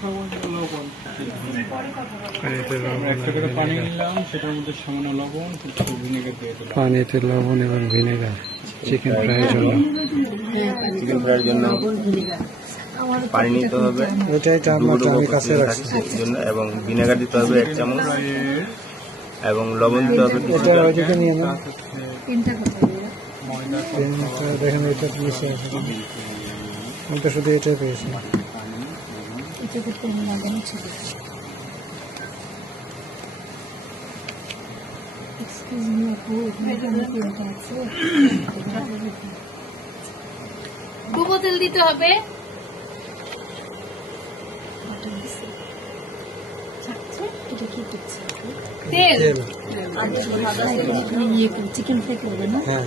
পানিতে লবণ আমরা আর একটা করে পানি ভিনেগার। নিলাম সেটার মধ্যে সামান্য লবণ একটু ভিনেগার দিয়ে দিলাম পানিতে লবণ এবং ভিনেগার চিকেন ফ্রাইয়ের জন্য। চিকেন ফ্রাইয়ের জন্য পানি নিতে হবে এটাই আমি কাছে রাখছি। এর জন্য এবং ভিনেগার দিতে হবে এক চামচ এবং লবণ দিতে হবে এটা ওইদিকে নিয়ে নেন দেখেন এটা মিশে আছে। আমি তো শুধু এটাই পেয়েছি এটা করতে লাগানো ছিল। এক্সকিউজ মি আপু এখানে তিনটা আছে? দু বোতল দিতে হবে। আচ্ছা এটা কি করছে তেল। তেল। ইয়ে চিকেন ফ্রাই করবে না? হ্যাঁ।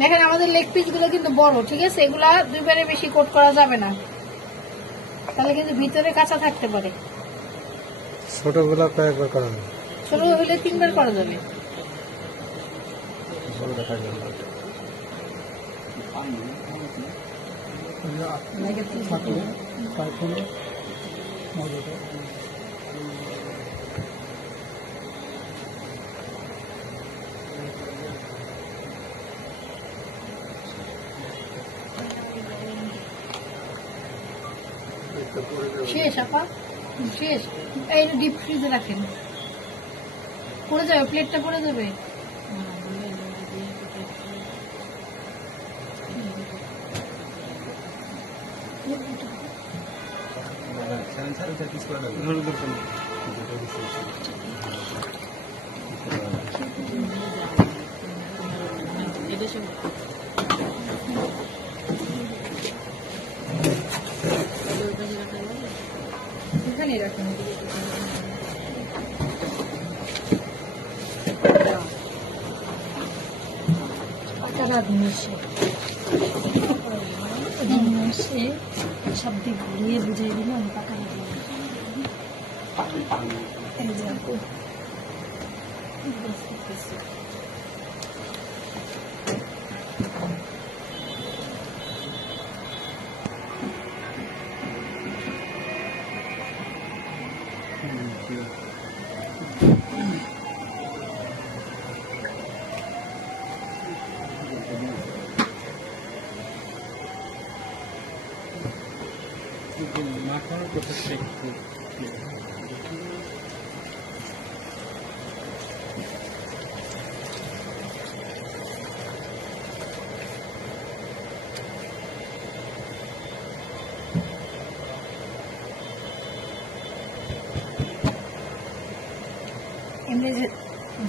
দেখেন আমাদের লেগ পিসগুলো কিন্তু বড় ঠিক আছে? এগুলা দুইবারে বেশি কোট করা যাবে না। তাহলে কিন্তু ভিতরে কাঁচা থাকতে পারে। ছোটগুলো কয়েকবার করা হবে ছোট হলে তিনবার করা যাবে। শেষ আপা। শেষ। এই ডিপ ফ্রিজে রাখেন। পড়ে যাবে প্লেটটা পড়ে যাবে। পাকারা মিশে মিশে সব দিক ঘুরিয়ে বুঝিয়ে দিল আমি পাকারা এই যে আপু মাখানোর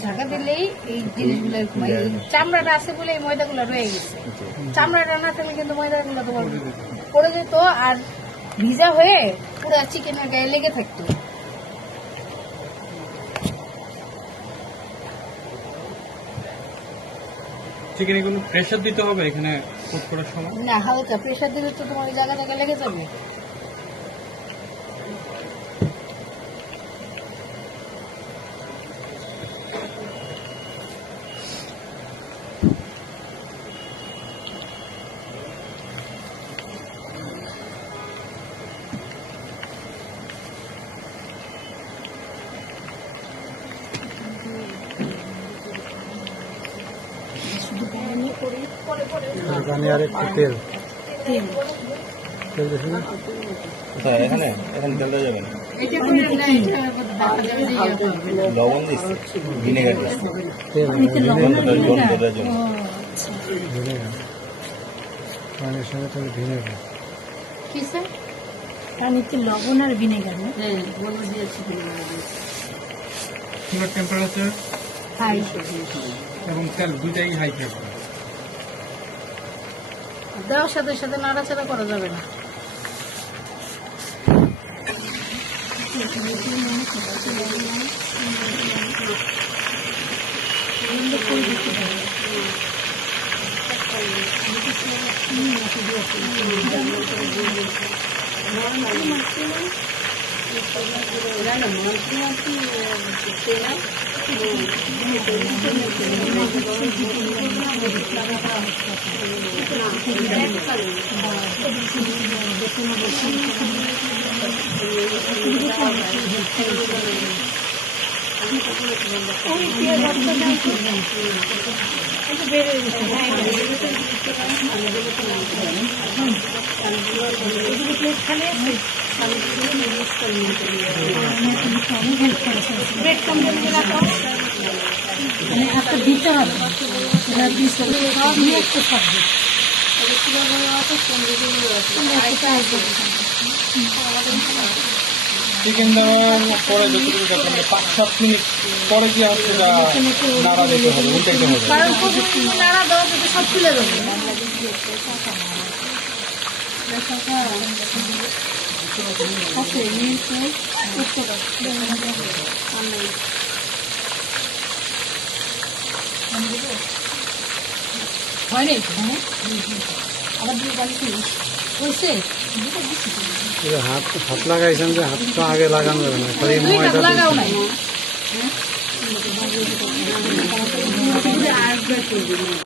ঝাঁকা দিলেই এই জিনিসগুলো চামড়াটা আছে বলে এই ময়দাগুলো রয়ে গেছে। চামড়াটা না থাকলে কিন্তু ময়দাগুলো তোমার পড়ে যেত। আর ভিজা হয়ে পুরো চিকেনের গায়ে লেগে থাকতো। চিকেনে কোনো প্রেশার দিতে হবে এখানে কুক করার সময়? না হালকা প্রেশার দিলে তো তোমার জায়গা জায়গা লেগে যাবে। করে জানি আর একটু তেল। তেল। দেখুন কোথায় এখানে এখানে তেলটা যাবে না। লবণ দিচ্ছে ভিনেগার দিচ্ছে ও আচ্ছা। ভিনেগার। পানির সঙ্গে তাহলে ভিনেগার। কি স্যার? পানিতে লবণ আর ভিনেগার হ্যাঁ দিয়েছি টেম্পারেচার হাই এবং তেল দুইটাই হাই থাকবে দেওয়ার সাথে সাথে নাড়াচাড়া করা যাবে না প্লেট খালে ব্রেড মানে দিতে হবে এটা পিস একটা সবজি চিকেন দেওয়ার পরে যতটুকু দেখলাম পাঁচ, সাত মিনিট পরে কি হচ্ছে নাড়া দিতে হবে উল্টাইতে হবে। নাড়া দেওয়া সব তুলে দেবে। হ্যাঁ আবার দিয়ে বাড়ি করিস হয়েছে হাত হাত লাগাইছেন যে হাত তো আগে লাগানো যাবে না খালি দুই লাগাও দিয়েছেন। নাই